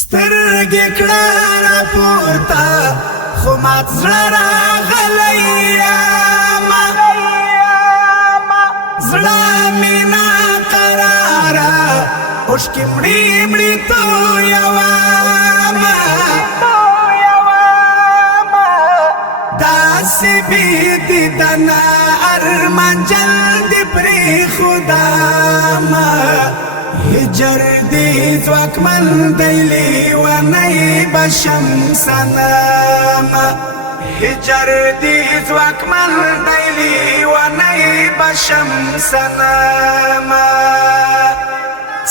سترګې کړه راپورته خو مات زړه راغلی یمه زړه مې ناقراره اوښکې مړې مړې تویومه داسې بېدیدنه ارمانجل دې پرېښودمه هجر دی ځواکمن دی لیونی بشم صنمه هجر دی ځواکمن دی لیونی بشم صنمه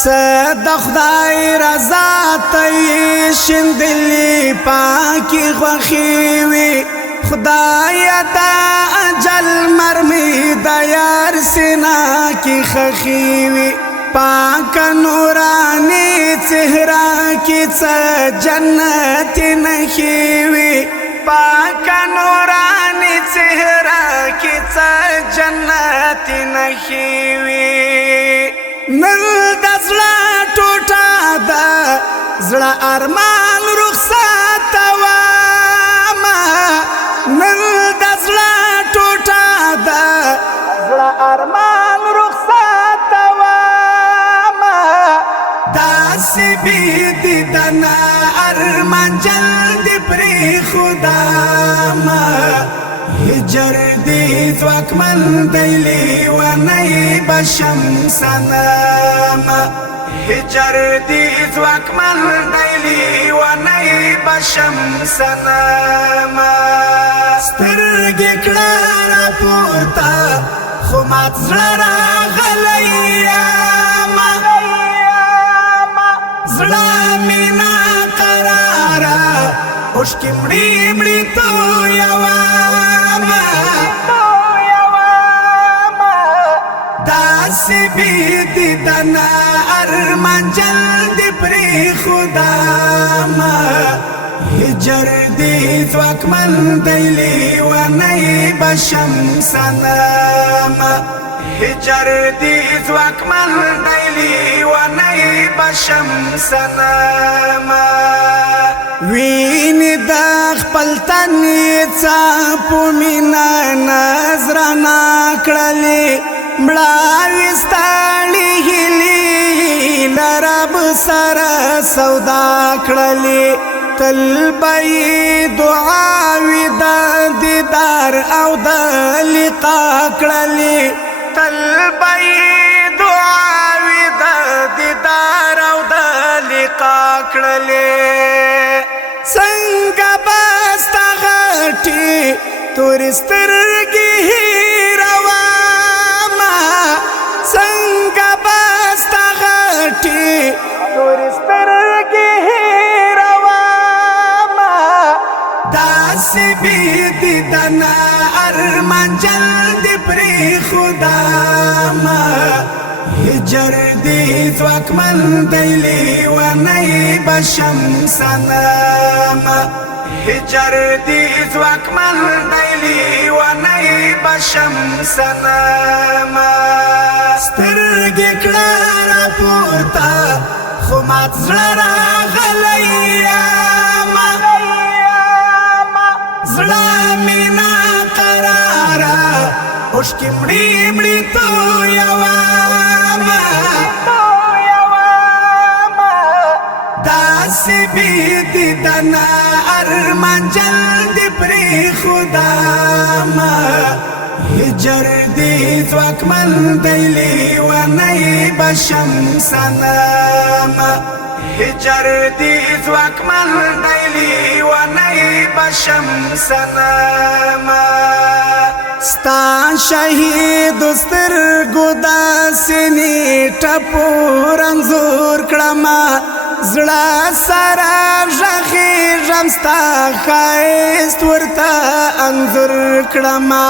څه د خدای رضا ته یې شیندلې پاکې خوښې وي خدایه دا اجل مرمۍ د یار سینه کې ښخې وي پاک نورانی چہرہ کی څه جنت نخی وی پاک نورانی چہرہ کی څه جنت نخی وی نن د زړه ټوټه ده زړه ارمان رخصت وامه نن د زړه ټوټه ده زړه ارمان رخصت داسې بېدیدنه ارمانجل دې پرېښودمه هجر دې ځواکمن دی لیونی بشم صنمه هجر دې ځواکمن دی لیونی بشم صنمه سترګې کړه راپورته خو مات زړه راغلی یمه زړه مې ناقراره اوښکې مړې مړې تویومه داسې بېدیدنه ارمانجل دې پرېښودمه هجر دې ځواکمن دی لیونی بشم صنمه هجر دی ځواکمن دی لیونی بشم صنمه وینې د خپل تن یې څاپو مینه نذرانه کړلې مړاوې ستړې هیلې له رب سره سودا کړلې تل به یې دعاوې د دیدار او د لقا کړلې تل به یې دعاوې د دیدار او د لقا کړلې څنګه به ستا غټې تورې سترګې هېرومه څنګه به ستا غټې تورې سترګې هېرومه داسې بېدیدنه ارمانجل دې پرېښودمه هجر دې ځواکمن دی لیونی بشم صنمه هجر دې ځواکمن دی لیونی بشم صنمه سترګې کړه راپورته خو مات زړه راغلی یمه زړه مې ناقراره اوښکې مړې مړې تویومه داسې بېدیدنه ارمانجل دې پرېښودمه هجر دې ځواکمن دی لیونی بشم صنمه هجر دې ځواکمن دی لیونی بشم صنمه ستا شهید سترګو داسې نیټه پور انځور کړمه زړه سره غږېږم ستا ښایست ورته انځور کړمه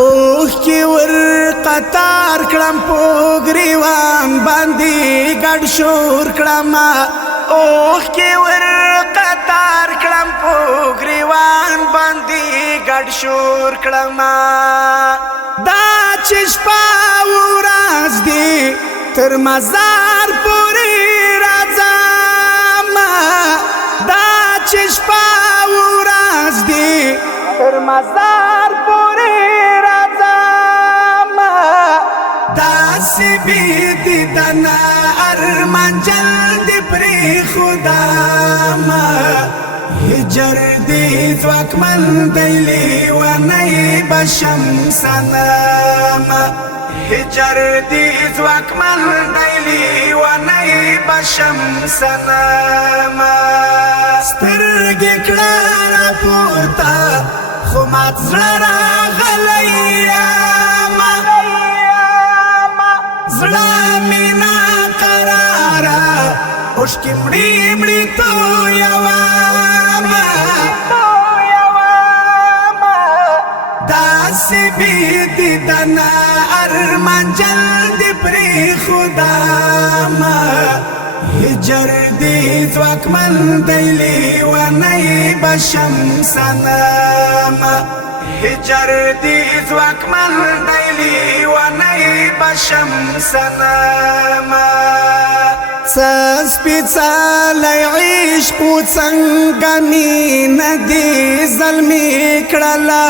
اوښکې ور قطار کړم په ګریوان باندې ګډ شور کړمه اوښکې ور قطار کړم په ګریوان باندې ګډ شور کړمه دا چې شپه ورځ دی تر مزار پورې راځم تر مزار پورې راځم داسې بې دیدنه ارمان جلدې پرېښودم هجر دې ځواکمن دی لیونی به شم صنم هجر دې ځواکمن دی لیونی به شم صنم سترګې کړه راپورته خو مات زړه راغلی یم زړه مې ناقراره اوښکې مړې مړې تویوم داسې بې دیدنه ارمان جلدې پرېښودم هجر دې ځواکمن دی لیونی به شم صنم هجر دې ځواکمن دی لیونی به شم صنم څه سپېڅلی عشق و څنګه مینه دې زلمي کړله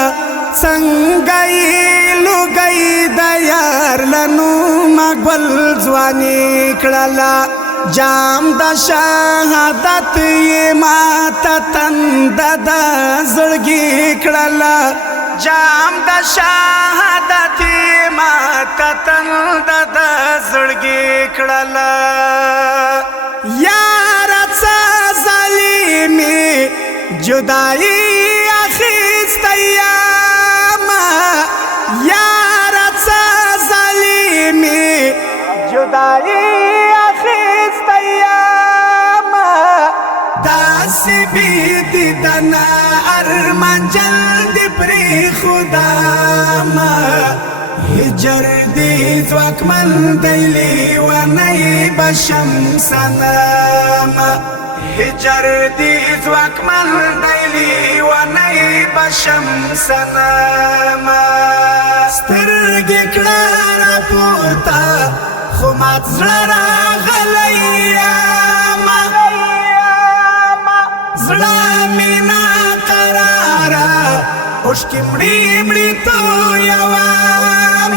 څنګه یې لوګی د یار له نومه ګل ځواني کړله جام د شهادت یې ماته تنده د زړګي کړله جام د شهادت یې ماته تنده د زړګي کړله یاره څه ظالمې جدایي اخیستی یم یاره څه ظالمې جدایي داسې بې دیدنه ارمان جلدې پرېښودم هجر دې ځواکمن دی لیونی به شم صنم هجر دې ځواکمن دی لیونی به شم صنم سترګې کړه راپورته خو مات زړه راغلی یم زړه مې ناقراره اوښکې مړې مړې تویوم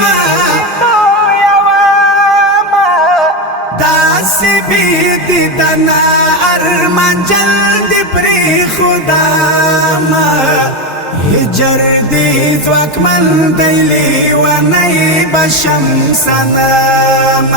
داسې بې دیدنه ارمان جلدې پرېښودم هجر دې ځواکمن دی لیونی به شم صنم